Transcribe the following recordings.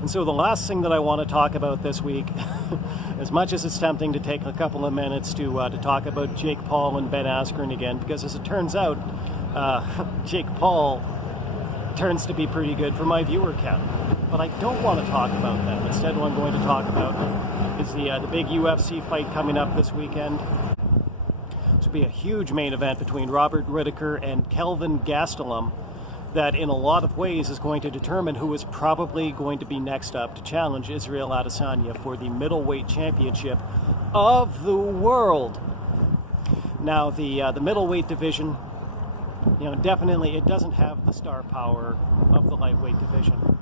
And so the last thing that I want to talk about this week, as much as it's tempting to take a couple of minutes to talk about Jake Paul and Ben Askren again, because as it turns out, Jake Paul turns to be pretty good for my viewer count. But I don't want to talk about that. Instead, what I'm going to talk about is the big UFC fight coming up this weekend. This will be a huge main event between Robert Whittaker and Kelvin Gastelum that in a lot of ways is going to determine who is probably going to be next up to challenge Israel Adesanya for the Middleweight Championship of the world. Now, the middleweight division, definitely it doesn't have the star power of the lightweight division.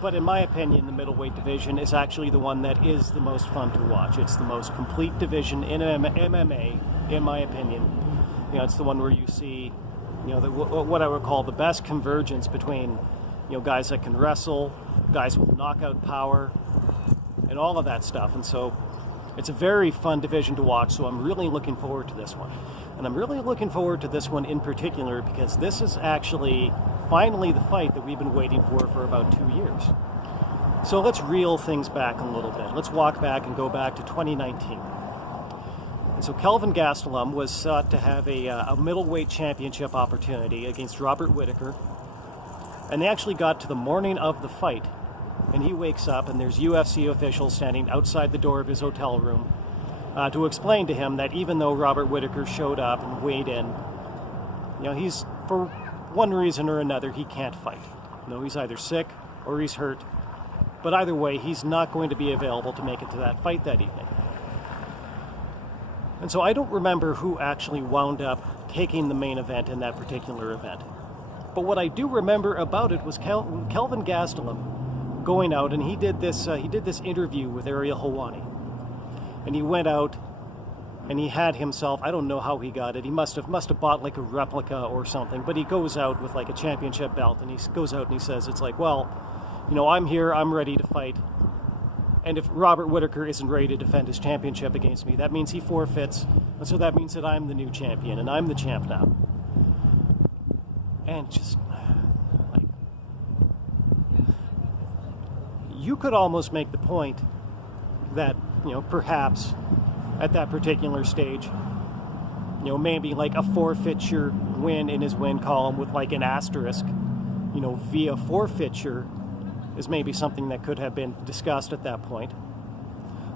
But in my opinion, the middleweight division is actually the one that is the most fun to watch. It's the most complete division in MMA, in my opinion. It's the one where you see, what I would call the best convergence between, guys that can wrestle, guys with knockout power, and all of that stuff. And so it's a very fun division to watch, so I'm really looking forward to this one. And I'm really looking forward to this one in particular because this is actually finally the fight that we've been waiting for about 2 years. So let's reel things back a little bit. Let's walk back and go back to 2019. And so Kelvin Gastelum was sought to have a middleweight championship opportunity against Robert Whittaker. And they actually got to the morning of the fight. And he wakes up and there's UFC officials standing outside the door of his hotel room to explain to him that even though Robert Whittaker showed up and weighed in, he's, for one reason or another, he can't fight. He's either sick or he's hurt. But either way, he's not going to be available to make it to that fight that evening. And so I don't remember who actually wound up taking the main event in that particular event. But what I do remember about it was Kelvin Gastelum going out, and he did this interview with Ariel Helwani. And he went out and he had himself, I don't know how he got it, he must have bought like a replica or something, but he goes out with like a championship belt, and he goes out and he says, it's like, well, I'm here, I'm ready to fight. And if Robert Whittaker isn't ready to defend his championship against me, that means he forfeits. And so that means that I'm the new champion, and I'm the champ now. And just, like, you could almost make the point that, perhaps at that particular stage, maybe like a forfeiture win in his win column with like an asterisk, via forfeiture, is maybe something that could have been discussed at that point.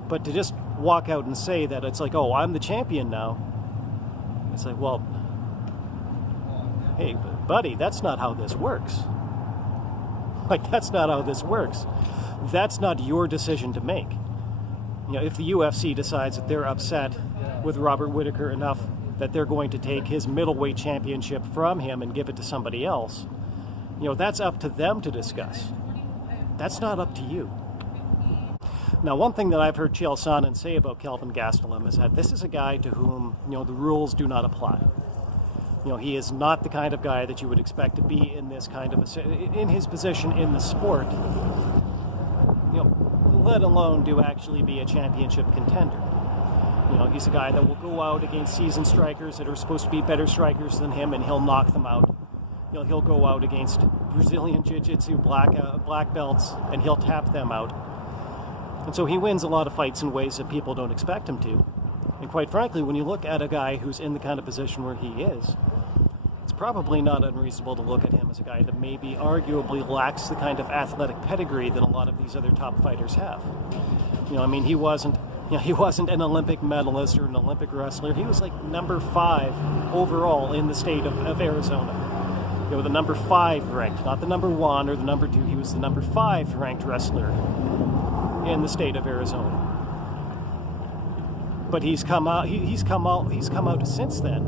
But to just walk out and say that it's like, oh, I'm the champion now, it's like, well, hey, buddy, that's not how this works. Like, that's not how this works. That's not your decision to make. If the UFC decides that they're upset with Robert Whittaker enough that they're going to take his middleweight championship from him and give it to somebody else, that's up to them to discuss. That's not up to you. Now, one thing that I've heard Chael Sonnen say about Kelvin Gastelum is that this is a guy to whom, the rules do not apply. He is not the kind of guy that you would expect to be in this kind of in his position in the sport, let alone to actually be a championship contender. He's a guy that will go out against seasoned strikers that are supposed to be better strikers than him, and he'll knock them out. He'll go out against Brazilian Jiu-Jitsu black belts, and he'll tap them out. And so he wins a lot of fights in ways that people don't expect him to. And quite frankly, when you look at a guy who's in the kind of position where he is, it's probably not unreasonable to look at him as a guy that maybe arguably lacks the kind of athletic pedigree that a lot of these other top fighters have. He wasn't an Olympic medalist or an Olympic wrestler. He was like number 5 overall in the state of Arizona. The number 5 ranked, not the number 1 or the number 2. He was the number 5 ranked wrestler in the state of Arizona. But he's come out since then,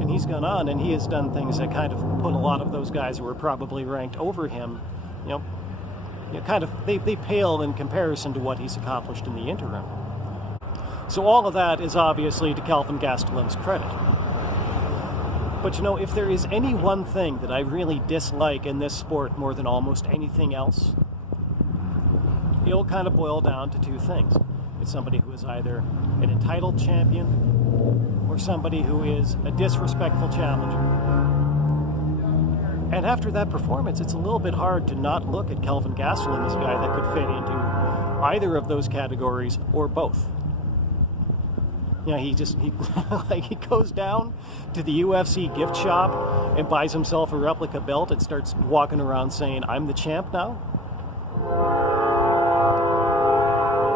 and he's gone on, and he has done things that kind of put a lot of those guys who were probably ranked over him, they pale in comparison to what he's accomplished in the interim. So all of that is obviously to Kelvin Gastelum's credit. But if there is any one thing that I really dislike in this sport more than almost anything else, it'll kind of boil down to 2 things. It's somebody who is either an entitled champion or somebody who is a disrespectful challenger. And after that performance, it's a little bit hard to not look at Kelvin Gastelum as a guy that could fit into either of those categories or both. You know, he like he goes down to the UFC gift shop and buys himself a replica belt and starts walking around saying, "I'm the champ now."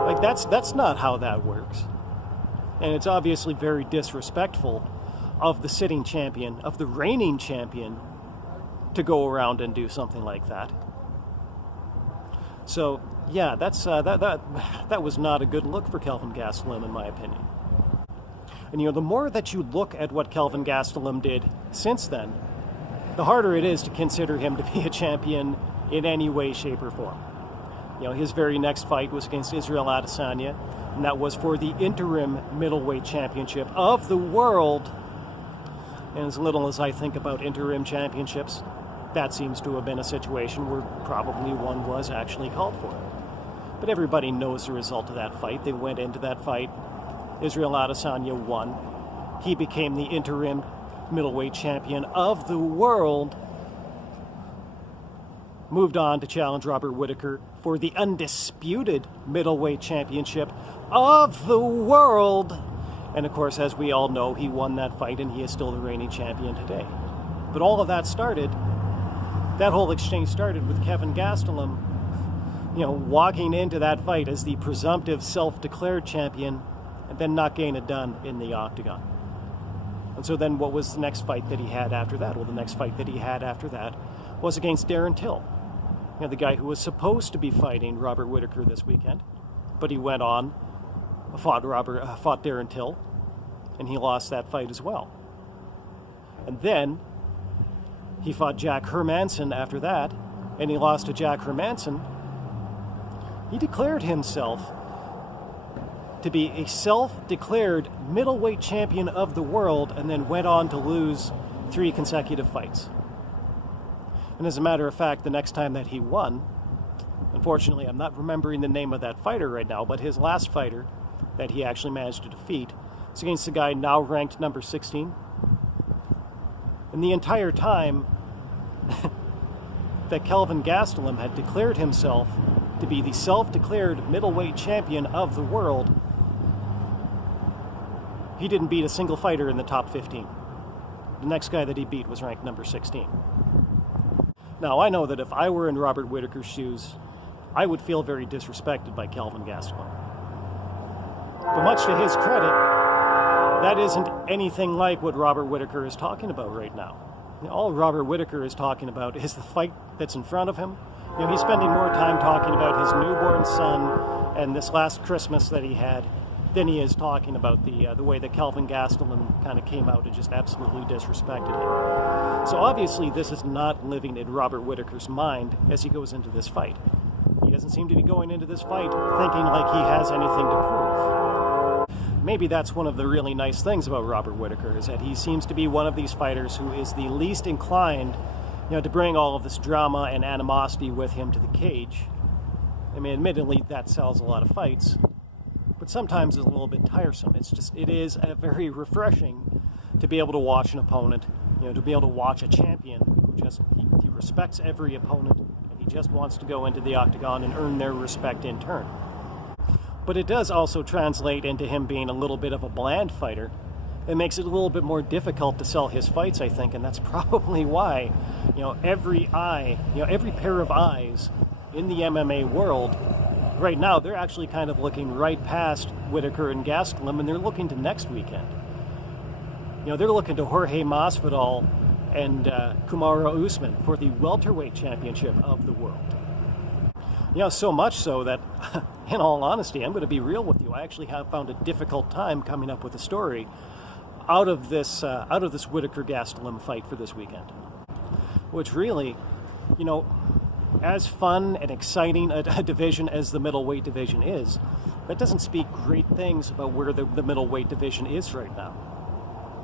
Like that's not how that works. And it's obviously very disrespectful of the sitting champion, of the reigning champion, to go around and do something like that. So yeah, that was not a good look for Kelvin Gastelum, in my opinion. And you know, the more that you look at what Kelvin Gastelum did since then, the harder it is to consider him to be a champion in any way, shape, or form. You know, his very next fight was against Israel Adesanya, and that was for the interim middleweight championship of the world. And as little as I think about interim championships, that seems to have been a situation where probably one was actually called for. But everybody knows the result of that fight. They went into that fight. Israel Adesanya won. He became the interim middleweight champion of the world. Moved on to challenge Robert Whittaker for the undisputed middleweight championship of the world. And of course, as we all know, he won that fight and he is still the reigning champion today. But all of that whole exchange started with Kelvin Gastelum, you know, walking into that fight as the presumptive self-declared champion and then not getting it done in the octagon. And so then what was the next fight that he had after that? Well, the next fight that he had after that was against Darren Till. You know, the guy who was supposed to be fighting Robert Whittaker this weekend, but he went on, fought Darren Till, and he lost that fight as well. And then he fought Jack Hermansson after that, and he lost to Jack Hermansson. He declared himself to be a self-declared middleweight champion of the world, and then went on to lose 3 consecutive fights. And as a matter of fact, the next time that he won, unfortunately I'm not remembering the name of that fighter right now, but his last fighter that he actually managed to defeat is against a guy now ranked number 16. And the entire time that Kelvin Gastelum had declared himself to be the self-declared middleweight champion of the world, he didn't beat a single fighter in the top 15. The next guy that he beat was ranked number 16. Now, I know that if I were in Robert Whittaker's shoes, I would feel very disrespected by Kelvin Gastelum. But much to his credit, that isn't anything like what Robert Whittaker is talking about right now. All Robert Whittaker is talking about is the fight that's in front of him. You know, he's spending more time talking about his newborn son and this last Christmas that he had than he is talking about the way that Kelvin Gastelum kind of came out and just absolutely disrespected him. So obviously this is not living in Robert Whittaker's mind as he goes into this fight. He doesn't seem to be going into this fight thinking like he has anything to prove. Maybe that's one of the really nice things about Robert Whittaker, is that he seems to be one of these fighters who is the least inclined, you know, to bring all of this drama and animosity with him to the cage. I mean, admittedly, that sells a lot of fights, but sometimes it's a little bit tiresome. It is very refreshing to be able to watch an opponent, you know, to be able to watch a champion who he respects every opponent, and he just wants to go into the octagon and earn their respect in turn. But it does also translate into him being a little bit of a bland fighter. It makes it a little bit more difficult to sell his fights, I think, and that's probably why, you know, every pair of eyes in the MMA world right now, they're actually kind of looking right past Whittaker and Gastelum, and they're looking to next weekend. You know, they're looking to Jorge Masvidal and Kamaru Usman for the welterweight championship of the world. You know, so much so that, in all honesty, I'm going to be real with you, I actually have found a difficult time coming up with a story out of this Whittaker Gastelum fight for this weekend. Which really, you know, as fun and exciting a division as the middleweight division is, that doesn't speak great things about where the middleweight division is right now.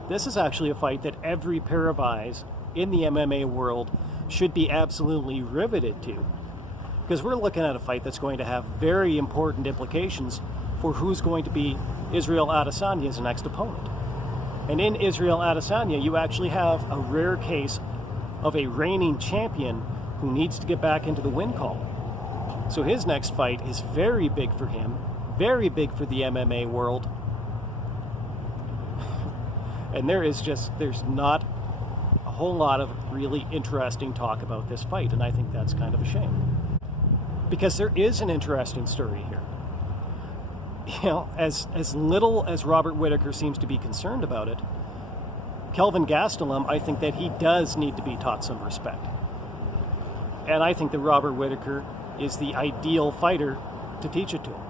This is actually a fight that every pair of eyes in the MMA world should be absolutely riveted to. Because we're looking at a fight that's going to have very important implications for who's going to be Israel Adesanya's next opponent. And in Israel Adesanya, you actually have a rare case of a reigning champion who needs to get back into the win column. So his next fight is very big for him, very big for the MMA world. And there's not a whole lot of really interesting talk about this fight, and I think that's kind of a shame. Because there is an interesting story here. You know, as little as Robert Whittaker seems to be concerned about it, Kelvin Gastelum, I think that he does need to be taught some respect. And I think that Robert Whittaker is the ideal fighter to teach it to him.